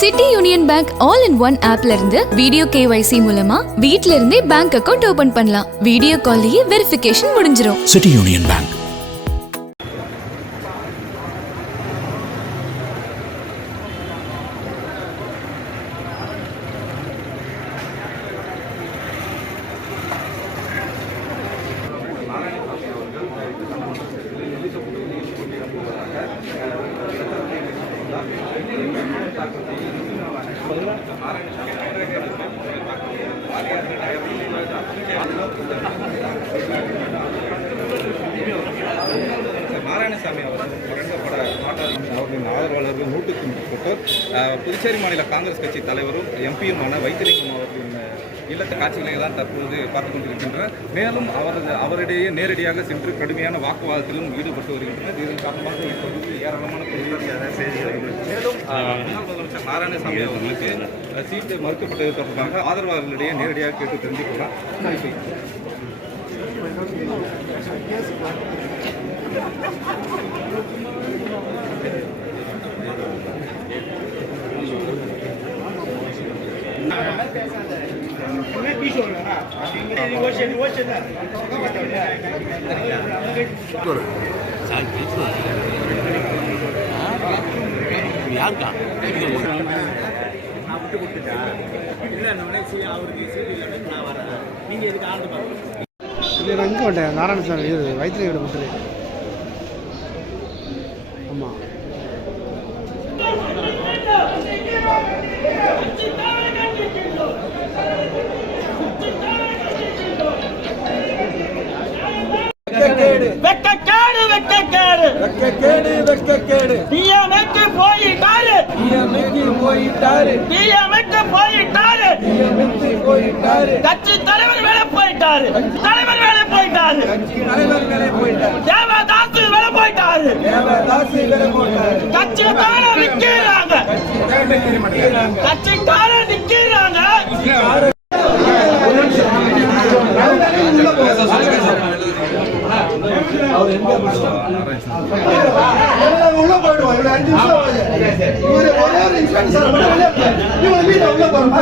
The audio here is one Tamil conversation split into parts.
City Union Bank all in one ஆப்ல இருந்து வீடியோ KYC மூலமா வீட்ல இருந்தே பேங்க் அக்கவுண்ட் ஓபன் பண்ணலாம். வீடியோ கால்லயே வெரிஃபிகேஷன் முடிஞ்சிரும். City Union Bank. நாராயணசாமி அவர்களின் ஆதரவாளர்கள் 100க்கும் மேற்பட்டோர் புதுச்சேரி மாநில காங்கிரஸ் கட்சி தலைவரும் எம்பியுமான வைத்திலிங்கம் அவர்களின் இல்லத்த காட்சிகளை தான் தற்போது பார்த்துக் கொண்டிருக்கின்றனர். மேலும் அவரிடையே நேரடியாக சென்று கடுமையான வாக்குவாதத்திலும் ஈடுபட்டு வருகின்றனர். இதன் காரணமாக இப்பொழுது ஏராளமான மேலும் முன்னாள் முதலமைச்சர் நாராயணசாமி அவர்களுக்கு சீட்டு மறுக்கப்பட்டது தொடர்பாக ஆதரவாளர்களிடையே நேரடியாக கேட்டு தெரிந்து கொள்ளலாம். நாராயணசாமி வைத்தியோட முத்திரை. ஆமாம், கட்சி தலைவர் வேலை போயிட்டாரு, தேவதாசு வேலை போயிட்டாரு, கட்சிக்காரர் நிக்கிறாங்க, கட்சிக்காரர் நிக்கிறாங்க. உள்ள போயிடுவோம். 5 நிமிஷம் ஒரே ஒரு இன்ஸ்பெக்டர் உள்ள போறோம்.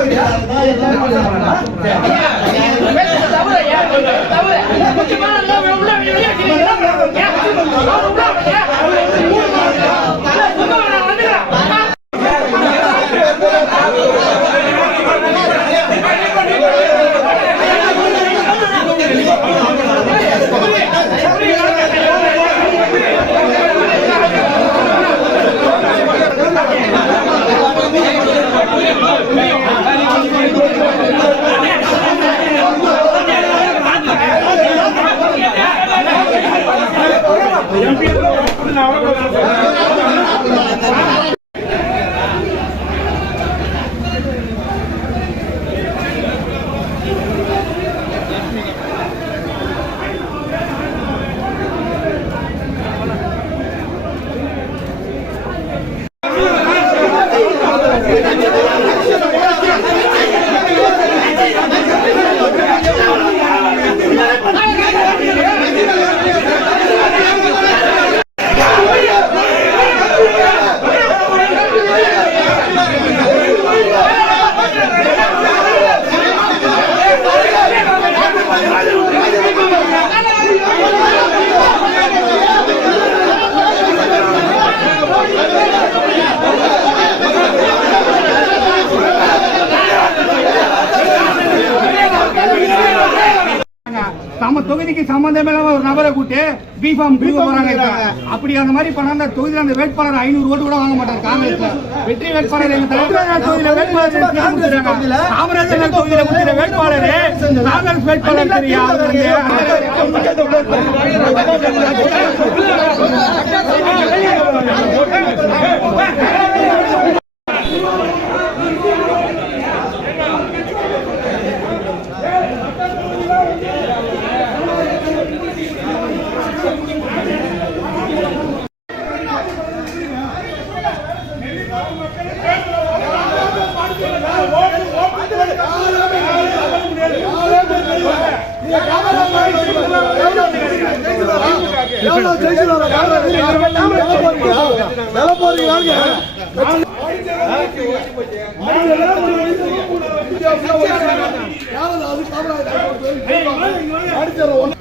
நம்ம தொகுதிக்கு சம்பந்தமே ஒரு நபரை கூட்டு பிஃபார்ம் கொடுக்க போறாங்க. அப்படி அந்த மாதிரி பண்ணா அந்த தொகுதியில் அந்த வேட்பாளர் 500 ஓட்டு கூட வாங்க மாட்டார். காங்கிரஸ்ல வெற்றி வேட்பாளர் எங்க தலைவர் தொகுதியில வேட்பாளர் காமராஜர் தொகுதியில கொடுக்கிற வேட்பாளர் காங்கிரஸ் வேட்பாளர் தெரியா அடிச்சிடறோம்